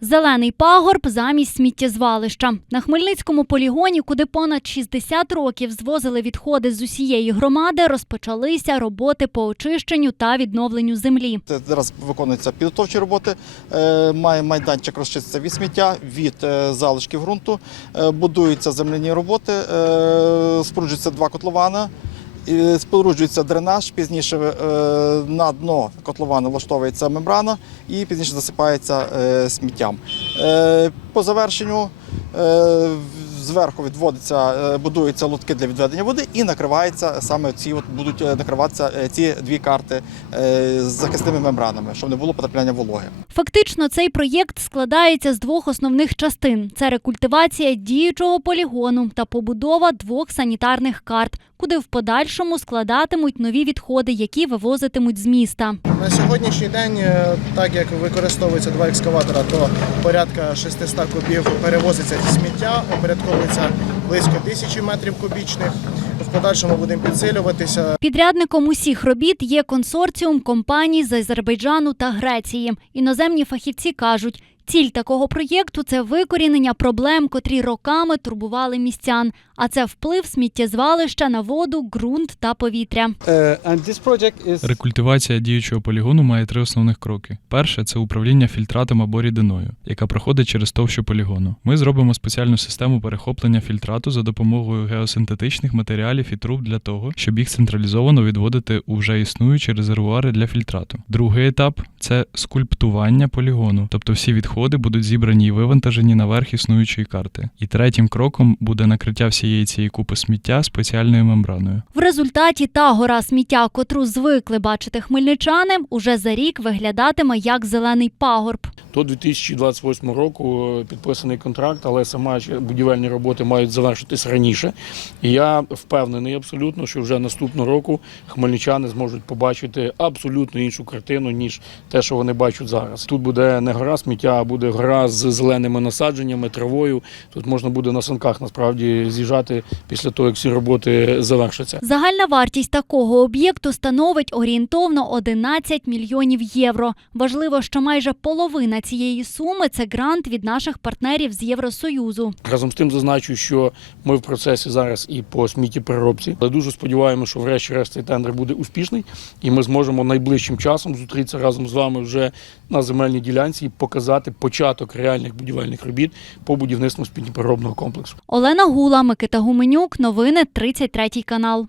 Зелений пагорб замість сміттєзвалища. На Хмельницькому полігоні, куди понад 60 років звозили відходи з усієї громади, розпочалися роботи по очищенню та відновленню землі. Це Зараз виконуються підготовчі роботи. Е, Має майданчик розчиститься від сміття, від е, залишків ґрунту. Е, Будуються земляні роботи, споруджуються два котлована. Споруджується дренаж, пізніше е, на дно котлована влаштовується мембрана і пізніше засипається е, сміттям. Е, По завершенню зверху відводиться, будуються лотки для відведення води і накривається саме ці от будуть накриватися ці дві карти з захисними мембранами, щоб не було потрапляння вологи. Фактично, цей проєкт складається з двох основних частин: це рекультивація діючого полігону та побудова двох санітарних карт, куди в подальшому складатимуть нові відходи, які вивозитимуть з міста. На сьогоднішній день, е, так як використовується два екскаватора, то порядка 600 кубів перевозиться сміття, опорядковується близько тисячі метрів кубічних. В подальшому будемо підсилюватися. Підрядником усіх робіт є консорціум компаній з Азербайджану та Греції. Іноземні фахівці кажуть, ціль такого проєкту це викорінення проблем, котрі роками турбували містян. А це вплив сміттєзвалища на воду, ґрунт та повітря. Is Рекультивація діючого полігону має три основних кроки. Перше це управління фільтратом або рідиною, яка проходить через товщу полігону. Ми зробимо спеціальну систему перехоплення фільтрату за допомогою геосинтетичних матеріалів і труб для того, щоб їх централізовано відводити у вже існуючі резервуари для фільтрату. Другий етап це скульптування полігону, тобто всі відходи будуть зібрані і вивантажені наверх існуючої карти. І третім кроком буде накриття всієї цієї купи сміття спеціальною мембраною. В результаті та гора сміття, котру звикли бачити хмельничани, уже за рік виглядатиме як зелений пагорб. До 2028 року підписаний контракт, але сама будівельні роботи мають завершитись раніше. І я впевнений абсолютно, що вже наступного року хмельничани зможуть побачити абсолютно іншу картину, ніж те, що вони бачать зараз. Тут буде не гора сміття, а буде гора з зеленими насадженнями, травою. Тут можна буде на санках насправді з'їжджати після того, як всі роботи завершаться. Загальна вартість такого об'єкту становить орієнтовно 11 мільйонів євро. Важливо, що майже половина цієї суми це грант від наших партнерів з Євросоюзу. Разом з тим зазначу, що ми в процесі зараз і по сміттєпереробці. Але дуже сподіваємося, що врешті-решт цей тендер буде успішний, і ми зможемо найближчим часом зустрітися разом з вами вже на земельній ділянці і показати початок реальних будівельних робіт по будівництву сміттєпереробного комплексу. Олена Гула, Микита Гуменюк. Новини 33 канал.